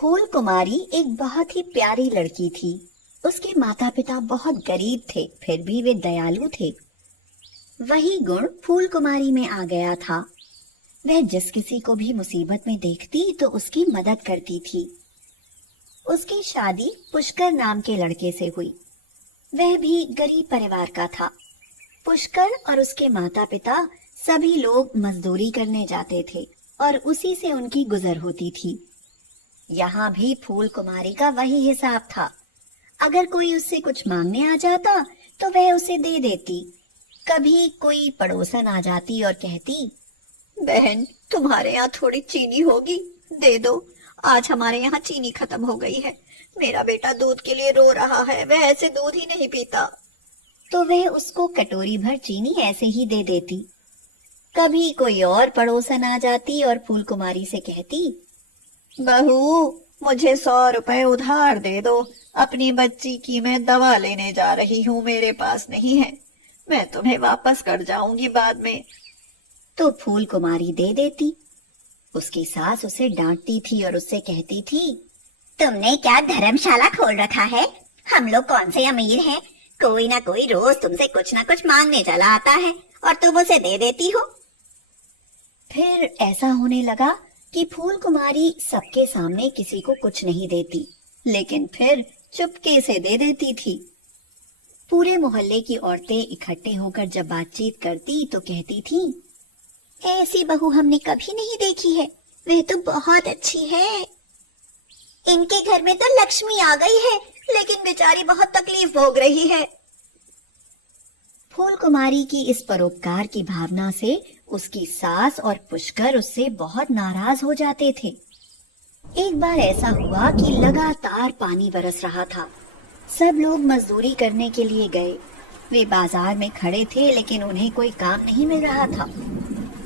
फूल कुमारी एक बहुत ही प्यारी लड़की थी। उसके माता पिता बहुत गरीब थे, फिर भी वे दयालु थे। वही गुण फूल कुमारी में आ गया था। वह जिस किसी को भी मुसीबत में देखती तो उसकी मदद करती थी। उसकी शादी पुष्कर नाम के लड़के से हुई। वह भी गरीब परिवार का था। पुष्कर और उसके माता पिता सभी लोग मजदूरी करने जाते थे और उसी से उनकी गुजर होती थी। यहाँ भी फूल कुमारी का वही हिसाब था। अगर कोई उससे कुछ मांगने आ जाता तो वह उसे दे देती। कभी कोई पड़ोसन आ जाती और कहती, बहन तुम्हारे यहाँ थोड़ी चीनी होगी, दे दो, आज हमारे यहाँ चीनी खत्म हो गई है। मेरा बेटा दूध के लिए रो रहा है, वह ऐसे दूध ही नहीं पीता। तो वह उसको कटोरी भर चीनी ऐसे ही दे देती। कभी कोई और पड़ोसन आ जाती और फूल कुमारी से कहती, बहू मुझे 100 रुपए उधार दे दो, अपनी बच्ची की मैं दवा लेने जा रही हूँ, मेरे पास नहीं है, मैं तुम्हें वापस कर जाऊंगी बाद में। तो फूल कुमारी दे देती। उसकी सास उसे डांटती थी और उससे कहती थी, तुमने क्या धर्मशाला खोल रखा है? हम लोग कौन से अमीर हैं? कोई ना कोई रोज तुमसे कुछ ना कुछ मांगने चला आता है और तुम उसे दे देती हो। फिर ऐसा होने लगा कि फूल कुमारी सबके सामने किसी को कुछ नहीं देती, लेकिन फिर चुपके से दे देती थी। पूरे मोहल्ले की औरतें इकट्ठे होकर जब बातचीत करती तो कहती थी, ऐसी बहू हमने कभी नहीं देखी है, वह तो बहुत अच्छी है। इनके घर में तो लक्ष्मी आ गई है, लेकिन बेचारी बहुत तकलीफ भोग रही है। फूल कुमारी की इस परोपकार की भावना से उसकी सास और पुष्कर उससे बहुत नाराज हो जाते थे। एक बार ऐसा हुआ कि लगातार पानी बरस रहा था। सब लोग मजदूरी करने के लिए गए। वे बाजार में खड़े थे, लेकिन उन्हें कोई काम नहीं मिल रहा था।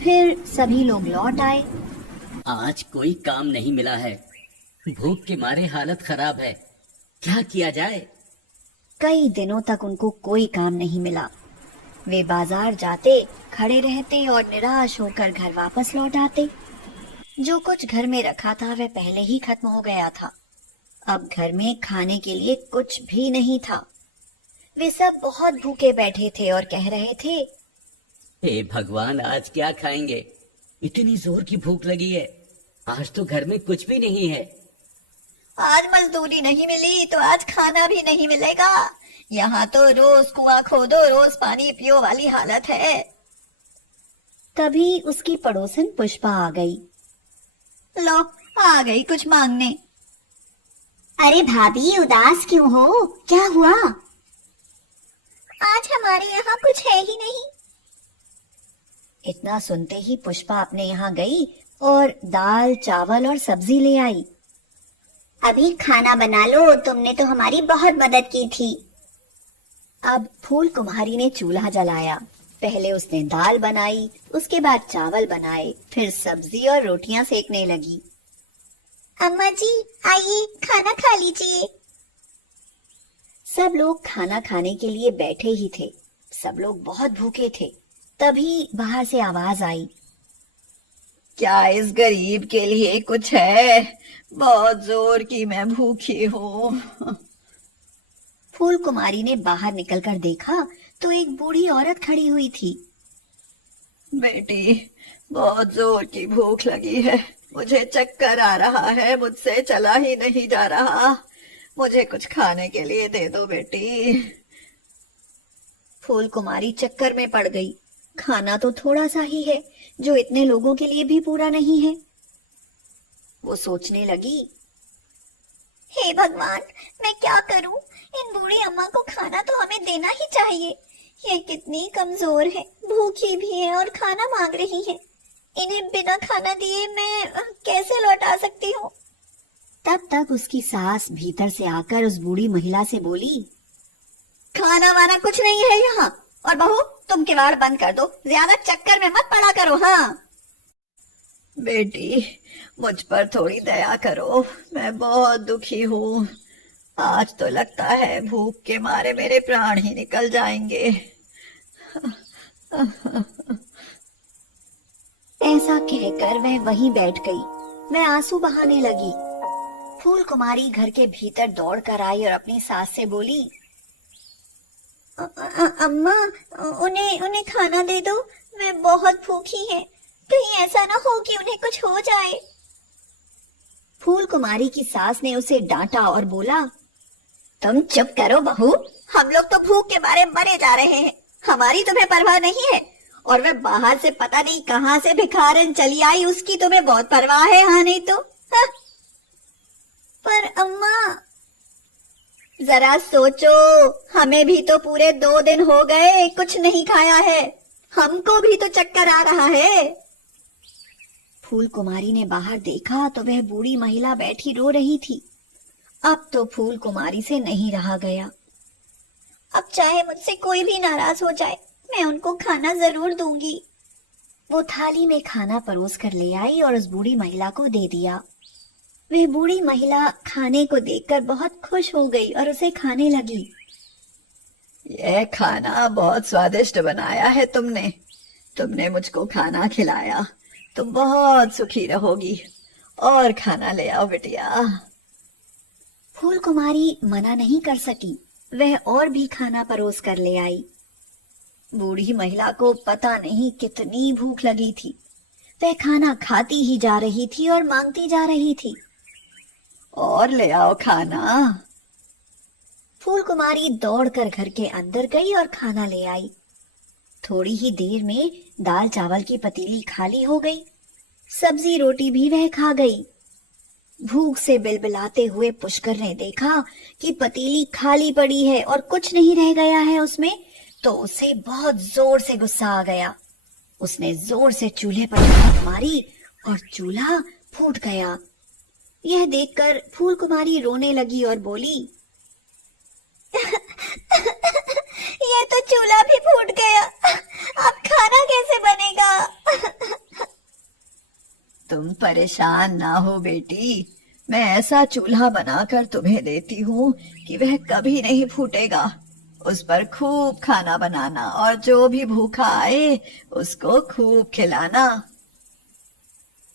फिर सभी लोग लौट आए। आज कोई काम नहीं मिला है, भूख के मारे हालत खराब है, क्या किया जाए? कई दिनों तक उनको कोई काम नहीं मिला। वे बाजार जाते, खड़े रहते और निराश होकर घर वापस लौट आते। जो कुछ घर में रखा था वह पहले ही खत्म हो गया था। अब घर में खाने के लिए कुछ भी नहीं था। वे सब बहुत भूखे बैठे थे और कह रहे थे, हे भगवान, आज क्या खाएंगे? इतनी जोर की भूख लगी है, आज तो घर में कुछ भी नहीं है। आज मजदूरी नहीं मिली तो आज खाना भी नहीं मिलेगा। यहाँ तो रोज कुआं खोदो, रोज पानी पियो वाली हालत है। तभी उसकी पड़ोसन पुष्पा आ गई। लो, आ गई कुछ मांगने। अरे भाभी, उदास क्यों हो? क्या हुआ? आज हमारे यहाँ कुछ है ही नहीं। इतना सुनते ही पुष्पा अपने यहाँ गई और दाल, चावल और सब्जी ले आई। अभी खाना बना लो, तुमने तो हमारी बहुत मदद की थी। अब फूल कुमारी ने चूल्हा जलाया। पहले उसने दाल बनाई, उसके बाद चावल बनाए, फिर सब्जी और रोटियां सेकने लगी। अम्मा जी, आइए खाना खा लीजिए। सब लोग खाना खाने के लिए बैठे ही थे। सब लोग बहुत भूखे थे। तभी बाहर से आवाज आई, क्या इस गरीब के लिए कुछ है? बहुत जोर की मैं भूखी हूँ। फूल कुमारी ने बाहर निकलकर देखा तो एक बूढ़ी औरत खड़ी हुई थी। बेटी, बहुत जोर की भूख लगी है, मुझे चक्कर आ रहा है, मुझसे चला ही नहीं जा रहा, मुझे कुछ खाने के लिए दे दो बेटी। फूल कुमारी चक्कर में पड़ गई। खाना तो थोड़ा सा ही है, जो इतने लोगों के लिए भी पूरा नहीं है। वो सोचने लगी, हे भगवान, मैं क्या करूं? इन बूढ़ी अम्मा को खाना तो हमें देना ही चाहिए। ये कितनी कमजोर है, भूखी भी है और खाना मांग रही है। इन्हें बिना खाना दिए मैं कैसे लौटा सकती हूँ? तब तक उसकी सास भीतर से आकर उस बूढ़ी महिला से बोली, खाना वाना कुछ नहीं है यहाँ, और बहू तुम किवाड़ बंद कर दो, ज्यादा चक्कर में मत पड़ा करो। हाँ बेटी, मुझ पर थोड़ी दया करो, मैं बहुत दुखी हूँ। आज तो लगता है भूख के मारे मेरे प्राण ही निकल जाएंगे। ऐसा कहकर वह वहीं बैठ गई। वह आंसू बहाने लगी। फूल कुमारी घर के भीतर दौड़ कर आई और अपनी सास से बोली, अम्मा, उन्हें उन्हें खाना दे दो, मैं बहुत भूखी है, कहीं ऐसा ना हो कि उन्हें कुछ हो जाए। फूल कुमारी की सास ने उसे डांटा और बोला, तुम चुप करो बहू, हम लोग तो भूख के मारे मरे जा रहे हैं, हमारी तुम्हें परवाह नहीं है, और वह बाहर से पता नहीं कहां से भिखारन चली आई, उसकी तुम्हें बहुत परवाह है, हाँ नहीं तो हाँ। पर अम्मा, जरा सोचो, हमें भी तो पूरे 2 दिन हो गए कुछ नहीं खाया है, हमको भी तो चक्कर आ रहा है। फूल कुमारी ने बाहर देखा तो वह बूढ़ी महिला बैठी रो रही थी। अब तो फूल कुमारी से नहीं रहा गया। अब चाहे मुझसे कोई भी नाराज हो जाए, मैं उनको खाना जरूर दूंगी। वो थाली में खाना परोस कर ले आई और उस बूढ़ी महिला को दे दिया। वह बूढ़ी महिला खाने को देखकर बहुत खुश हो गई और उसे खाने लगी। यह खाना बहुत स्वादिष्ट बनाया है तुमने। तुमने मुझको खाना खिलाया, तुम बहुत सुखी रहोगी। और खाना ले आओ बिटिया। फूल कुमारी मना नहीं कर सकी, वह और भी खाना परोस कर ले आई। बूढ़ी महिला को पता नहीं कितनी भूख लगी थी। वह खाना खाती ही जा रही थी और मांगती जा रही थी, और ले आओ खाना। फूल कुमारी दौड़कर घर के अंदर गई और खाना ले आई। थोड़ी ही देर में दाल चावल की पतीली खाली हो गई। सब्जी रोटी भी वह खा गई। भूख से बिलबिलाते हुए पुष्कर ने देखा कि पतीली खाली पड़ी है और कुछ नहीं रह गया है उसमें, तो उसे बहुत जोर से गुस्सा आ गया। उसने जोर से चूल्हे पर लात मारी और चूल्हा फूट गया। यह देखकर फूल कुमारी रोने लगी और बोली, यह तो चूल्हा भी फूट गया, अब खाना कैसे बनेगा? तुम परेशान ना हो बेटी, मैं ऐसा चूल्हा बनाकर तुम्हें देती हूँ कि वह कभी नहीं फूटेगा। उस पर खूब खाना बनाना और जो भी भूखा आए उसको खूब खिलाना।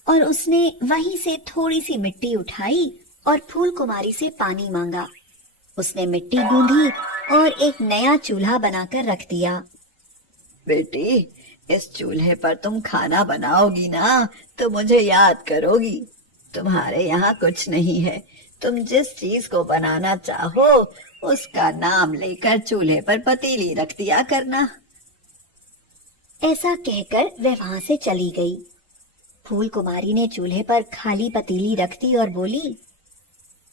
और उसने वहीं से थोड़ी सी मिट्टी उठाई और फूल कुमारी से पानी मांगा। उसने मिट्टी गूंधी और एक नया चूल्हा बनाकर रख दिया। बेटी, इस चूल्हे पर तुम खाना बनाओगी ना तो मुझे याद करोगी। तुम्हारे यहाँ कुछ नहीं है, तुम जिस चीज को बनाना चाहो उसका नाम लेकर चूल्हे पर पतीली रख दिया करना। ऐसा कहकर वह वहां से चली गई। फूल कुमारी ने चूल्हे पर खाली पतीली रख दी और बोली,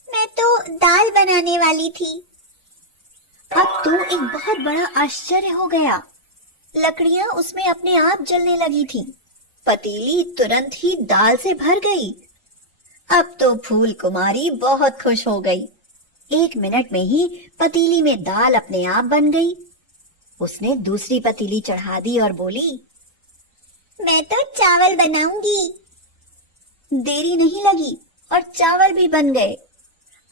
मैं तो दाल बनाने वाली थी। अब तो एक बहुत बड़ा आश्चर्य हो गया। लकड़ियां उसमें अपने आप जलने लगी थीं। पतीली तुरंत ही दाल से भर गई। अब तो फूल कुमारी बहुत खुश हो गई। 1 मिनट में ही पतीली में दाल अपने आप बन गई। उसने दूसरी पतीली चढ़ा दी और बोली, मैं तो चावल बनाऊंगी। देरी नहीं लगी और चावल भी बन गए।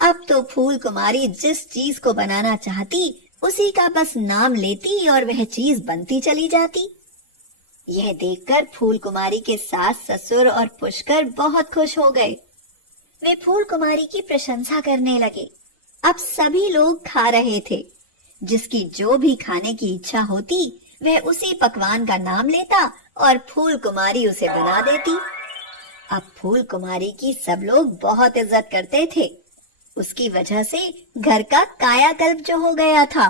अब तो फूल कुमारी जिस चीज को बनाना चाहती उसी का बस नाम लेती और वह चीज बनती चली जाती। यह देखकर फूल कुमारी के सास ससुर और पुष्कर बहुत खुश हो गए। वे फूल कुमारी की प्रशंसा करने लगे। अब सभी लोग खा रहे थे। जिसकी जो भी खाने की इच्छा होती वह उसी पकवान का नाम लेता और फूल कुमारी उसे बना देती। अब फूल कुमारी की सब लोग बहुत इज्जत करते थे। उसकी वजह से घर का कायाकल्प जो हो गया था।